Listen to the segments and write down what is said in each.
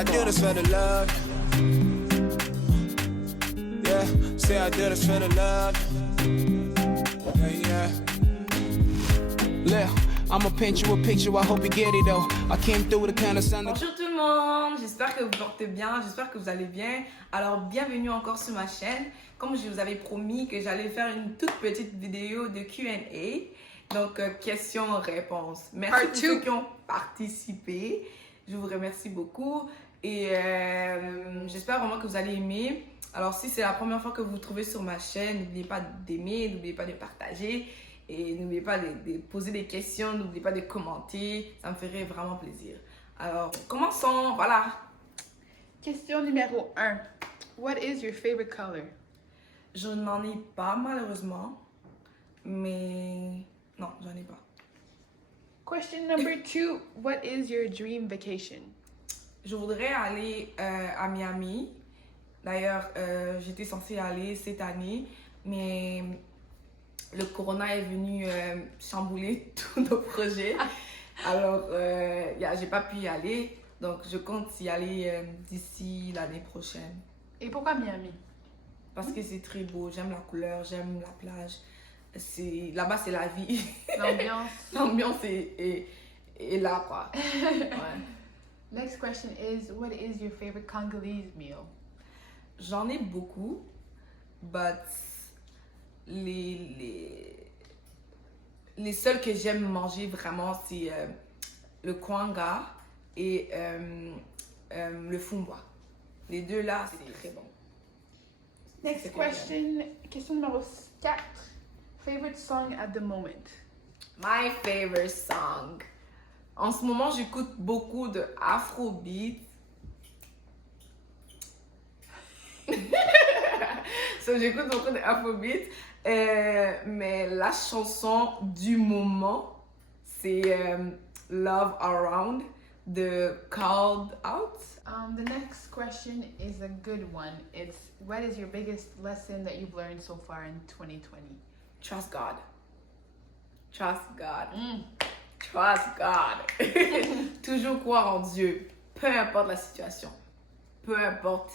I do this for the love. Yeah, say I do this for the love. Yeah, yeah. Look, I'ma paint you a picture, I hope you get it though. I came through with the kind of sun. Bonjour tout le monde, j'espère que vous portez bien, j'espère que vous allez bien. Alors bienvenue encore sur ma chaîne. Comme je vous avais promis que j'allais faire une toute petite vidéo de Q&A. Donc questions-réponses. Merci pour ceux qui ont participé. Je vous remercie beaucoup. Et j'espère vraiment que vous allez aimer. Alors si c'est la première fois que vous vous trouvez sur ma chaîne, n'oubliez pas d'aimer, n'oubliez pas de partager. Et n'oubliez pas de poser des questions, n'oubliez pas de commenter. Ça me ferait vraiment plaisir. Alors, commençons. Voilà. Question numéro 1. What is your favorite color? Je n'en ai pas, malheureusement. Mais non, j'en ai pas. Question number 2. What is your dream vacation? Je voudrais aller à Miami. D'ailleurs, j'étais censée aller cette année. Mais le corona est venu chambouler tous nos projets. Alors, j'ai pas pu y aller. Donc, je compte y aller d'ici l'année prochaine. Et pourquoi Miami? Parce que c'est très beau. J'aime la couleur, j'aime la plage. Là-bas, c'est la vie. L'ambiance. L'ambiance est là, quoi. Ouais. Next question is, what is your favorite Congolese meal? J'en ai beaucoup, but les seuls que j'aime manger vraiment, c'est le kwanga et le fumba. Les deux là, c'est très bon. Next question, question numéro 4. Favorite song at the moment? My favorite song. En ce moment, j'écoute beaucoup de Afrobeat. So, j'écoute beaucoup de Afrobeat. Mais la chanson du moment, c'est Love Around de Called Out. The next question is a good one. It's, what is your biggest lesson that you've learned so far in 2020? Trust God. Trust God. Trust God. Toujours croire en Dieu. Peu importe la situation. Peu importe.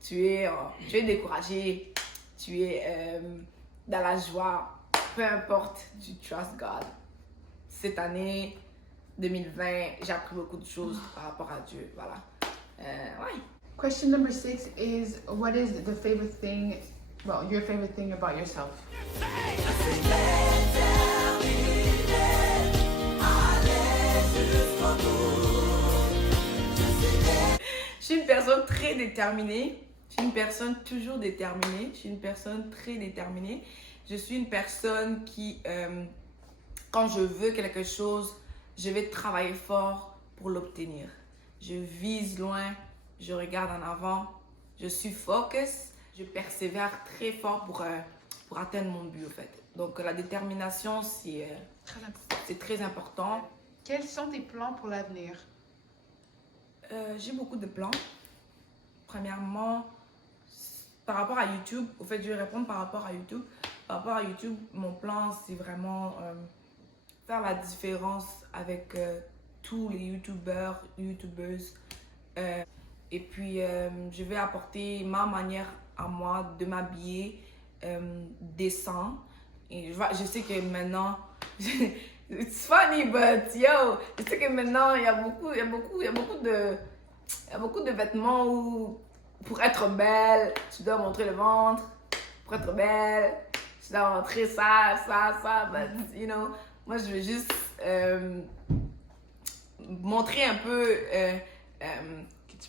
Tu es découragé. Tu es dans la joie. Peu importe. Tu trust God. Cette année 2020, j'ai appris beaucoup de choses par rapport à Dieu. Voilà. Ouais. Question number 6 is, what is the favorite thing, well, your favorite thing about yourself? Je suis une personne très déterminée. Je suis une personne toujours déterminée. Je suis une personne très déterminée. Je suis une personne qui, quand je veux quelque chose, je vais travailler fort pour l'obtenir. Je vise loin, je regarde en avant, je suis focus, je persévère très fort pour atteindre mon but, en fait. Donc, la détermination, c'est très important. Quels sont tes plans pour l'avenir? J'ai beaucoup de plans. Premièrement, par rapport à YouTube, au fait, je vais répondre par rapport à YouTube. Par rapport à YouTube, mon plan, c'est vraiment faire la différence avec tous les YouTubeurs. Et puis, je vais apporter ma manière à moi de m'habiller décent. Et je sais que maintenant, it's funny, but yo, je sais que maintenant, il y a beaucoup de vêtements où, pour être belle, tu dois montrer le ventre. Pour être belle, tu dois montrer ça, but, you know, moi, je veux juste montrer un peu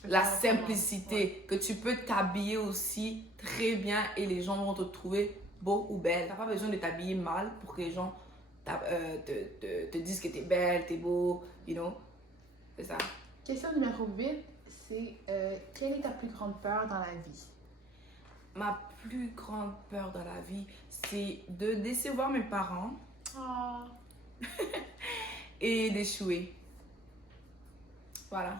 la simplicité, que tu peux t'habiller aussi très bien et les gens vont te trouver beau ou belle. Tu n'as pas besoin de t'habiller mal pour que les gens te disent que tu es belle, tu es beau, you know. C'est ça. Question numéro 8, c'est quelle est ta plus grande peur dans la vie? Ma plus grande peur dans la vie, c'est de décevoir mes parents. Oh. Et d'échouer. Voilà.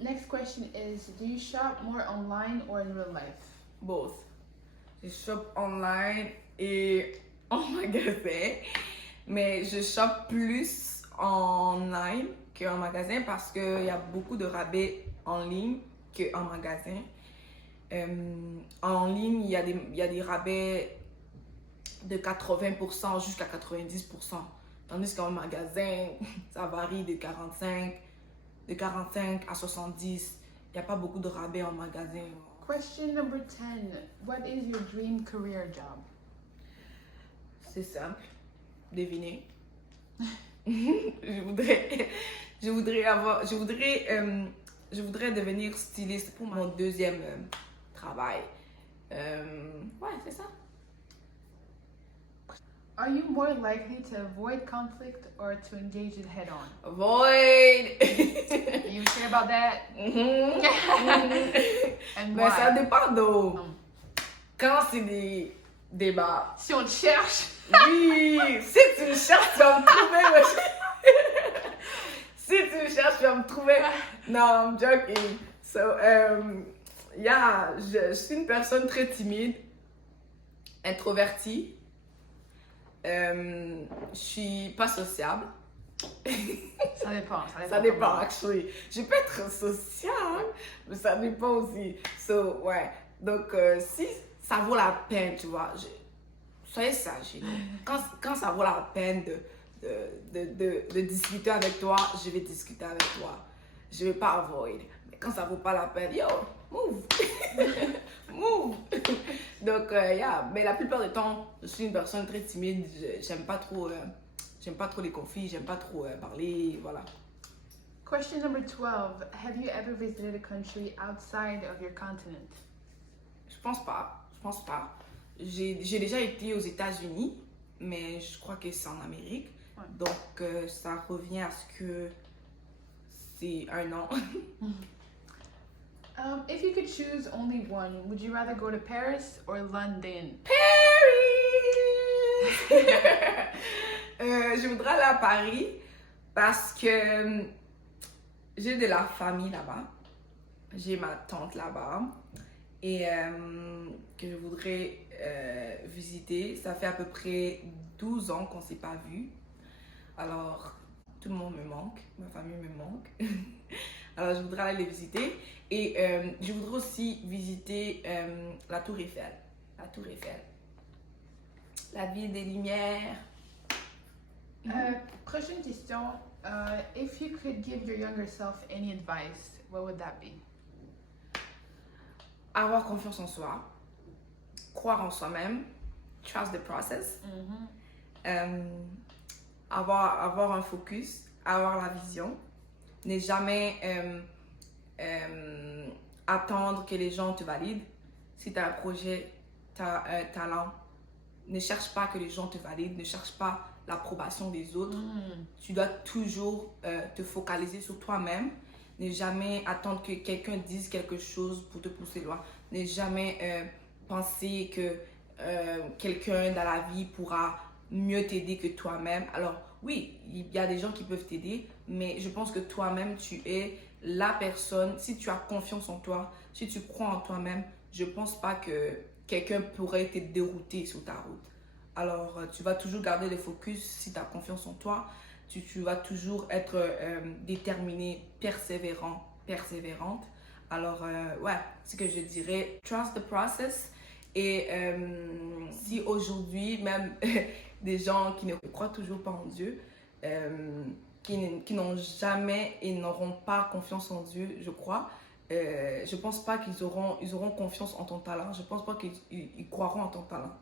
Next question is, do you shop more online or in real life? Both. Je shop online et en magasin. Mais je shop plus online qu'en magasin parce qu'il y a beaucoup de rabais en ligne qu'en magasin. En ligne, il y a des rabais de 80% jusqu'à 90%. Tandis qu'en magasin, ça varie de 45 à 70. Il n'y a pas beaucoup de rabais en magasin. Question number 10. What is your dream career job? C'est simple. Devinez. Je voudrais devenir styliste pour mon deuxième travail. Ouais, c'est ça. Are you more likely to avoid conflict or to engage it head on? Avoid. You sure about that? Mhm. And Mais ça why? dépend d'où. Mm. Quand c'est des débats. Si on te cherche. Oui, si tu me cherches, tu vas me trouver. Si tu me cherches, tu vas me trouver. Non, I'm joking. So, yeah, je suis une personne très timide, introvertie. Je suis pas sociable. Ça dépend. Ça dépend, actually. Je peux être sociable, mais ça dépend aussi. So, ouais. Donc, si ça vaut la peine, tu vois, soyez sage. Quand ça vaut la peine de discuter avec toi, je vais discuter avec toi. Je vais pas avoid. Mais quand ça vaut pas la peine, yo, move. Move. Donc, yeah. Mais la plupart du temps, je suis une personne très timide. J'aime pas trop les conflits, j'aime pas trop parler, voilà. Question number 12. Have you ever visited a country outside of your continent? Je pense pas. J'ai déjà été aux États-Unis, mais je crois que c'est en Amérique. Ouais. Donc, ça revient à ce que c'est un an. If you could choose only one, would you rather go to Paris or London? Paris! Je voudrais aller à Paris parce que j'ai de la famille là-bas. J'ai ma tante là-bas et que je voudrais visiter. Ça fait à peu près 12 ans qu'on ne s'est pas vu. Alors, tout le monde me manque, ma famille me manque. Alors, je voudrais aller les visiter. Et je voudrais aussi visiter la Tour Eiffel. La Tour Eiffel. La ville des Lumières. Prochaine question. If you could give your younger self any advice, what would that be? Avoir confiance en soi. Croire en soi-même. Trust the process. Avoir un focus. Avoir la vision. Ne jamais attendre que les gens te valident. Si tu as un projet, tu as un talent, ne cherche pas que les gens te valident, ne cherche pas l'approbation des autres. Tu dois toujours te focaliser sur toi-même. Ne jamais attendre que quelqu'un dise quelque chose pour te pousser loin. Ne jamais penser que quelqu'un dans la vie pourra mieux t'aider que toi-même. Alors oui, il y a des gens qui peuvent t'aider, mais je pense que toi-même, tu es la personne. Si tu as confiance en toi, si tu crois en toi-même, je ne pense pas que quelqu'un pourrait te dérouter sur ta route. Alors, tu vas toujours garder le focus si tu as confiance en toi. Tu vas toujours être déterminé, persévérante. Alors, ouais, ce que je dirais, trust the process. Et si aujourd'hui, même des gens qui ne croient toujours pas en Dieu, qui n'ont jamais et n'auront pas confiance en Dieu, je crois, je pense pas qu'ils auront confiance en ton talent. Je pense pas qu'ils croiront en ton talent.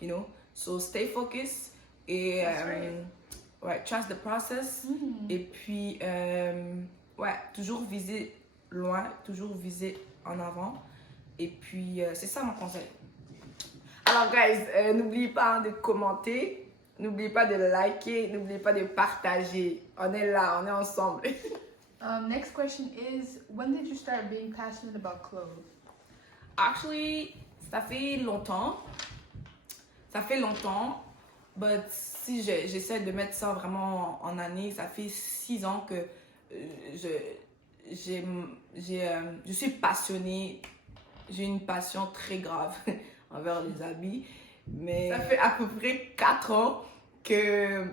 You know? So stay focused et ouais, trust the process. Et puis, ouais, toujours viser loin, toujours viser en avant. Et puis, c'est ça mon conseil. Alors, guys, n'oubliez pas de commenter, n'oubliez pas de liker, n'oubliez pas de partager. On est là, on est ensemble. Next question is, when did you start being passionate about clothes? Actually, ça fait longtemps. But si j'essaie de mettre ça vraiment en année, ça fait 6 ans que je suis passionnée. J'ai une passion très grave envers les habits. Mais ça fait à peu près 4 ans que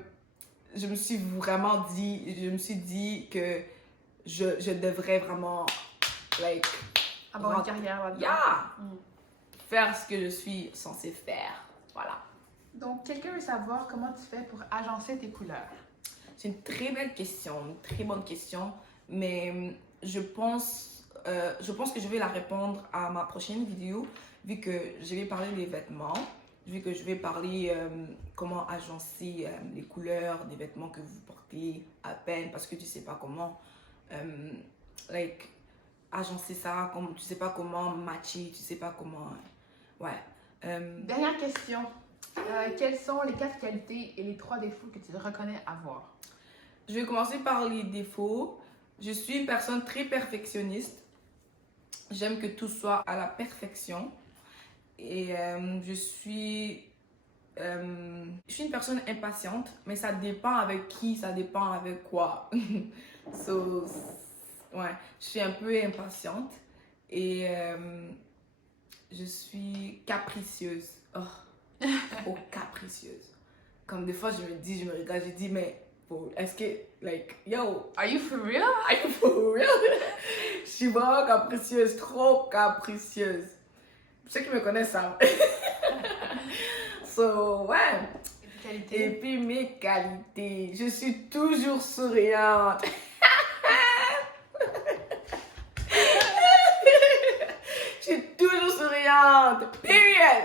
je me suis dit que je devrais vraiment, like, Avoir une carrière là-dedans. yeah, faire ce que je suis censée faire. Voilà. Donc, quelqu'un veut savoir comment tu fais pour agencer tes couleurs. C'est une très belle question, une très bonne question, mais je pense que je vais la répondre à ma prochaine vidéo, vu que je vais parler des vêtements, vu que je vais parler comment agencer les couleurs des vêtements que vous portez à peine, parce que tu sais pas comment like, agencer ça, comme tu sais pas comment matcher, tu sais pas comment, ouais. Dernière question. Quelles sont les 4 qualités et les 3 défauts que tu reconnais avoir? Je vais commencer par les défauts. Je suis une personne très perfectionniste. J'aime que tout soit à la perfection. Et je suis une personne impatiente, mais ça dépend avec qui, ça dépend avec quoi. So, ouais, je suis un peu impatiente. Et je suis capricieuse. Oh, trop capricieuse. Comme des fois, je me regarde, je dis, mais est-ce que, like, yo, Are you for real? are you for real? Je suis vraiment capricieuse, trop capricieuse. Ceux qui me connaissent savent. So, ouais. Et puis mes qualités, je suis toujours souriante. Je suis toujours souriante. Period.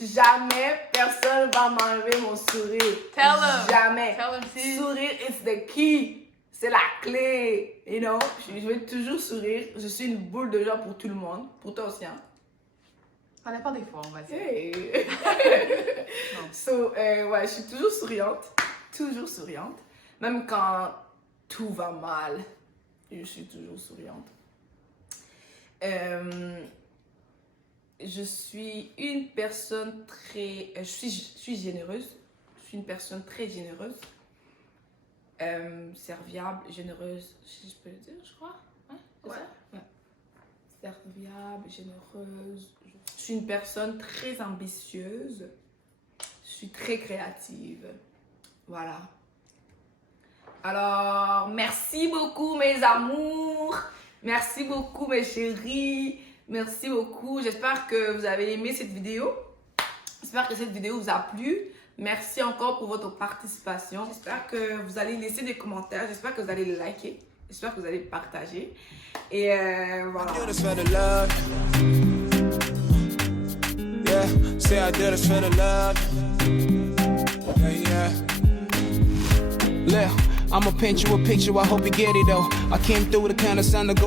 Jamais personne va m'enlever mon sourire. Tell them. Jamais. Tell them, sis. Sourire is the key. C'est la clé. You know? Je vais toujours sourire. Je suis une boule de joie pour tout le monde. Pour toi aussi, hein? Ça dépend des fois, on va dire. Hey. So, ouais, je suis toujours souriante. Toujours souriante. Même quand tout va mal, je suis toujours souriante. Je suis une personne très... je suis généreuse. Je suis une personne très généreuse. Serviable, généreuse, si je peux le dire, je crois. Hein? C'est ça? Ouais. Serviable, généreuse. Je suis une personne très ambitieuse. Je suis très créative. Voilà. Alors, merci beaucoup mes amours. Merci beaucoup mes chéris. Merci beaucoup. J'espère que vous avez aimé cette vidéo. J'espère que cette vidéo vous a plu. Merci encore pour votre participation. J'espère que vous allez laisser des commentaires. J'espère que vous allez liker. J'espère que vous allez partager. Et voilà. I do this for the love. Yeah, say I do this for the love. Yeah, yeah. Look, I'ma paint you a picture. I hope you get it though. I came through with the kind of sound to go.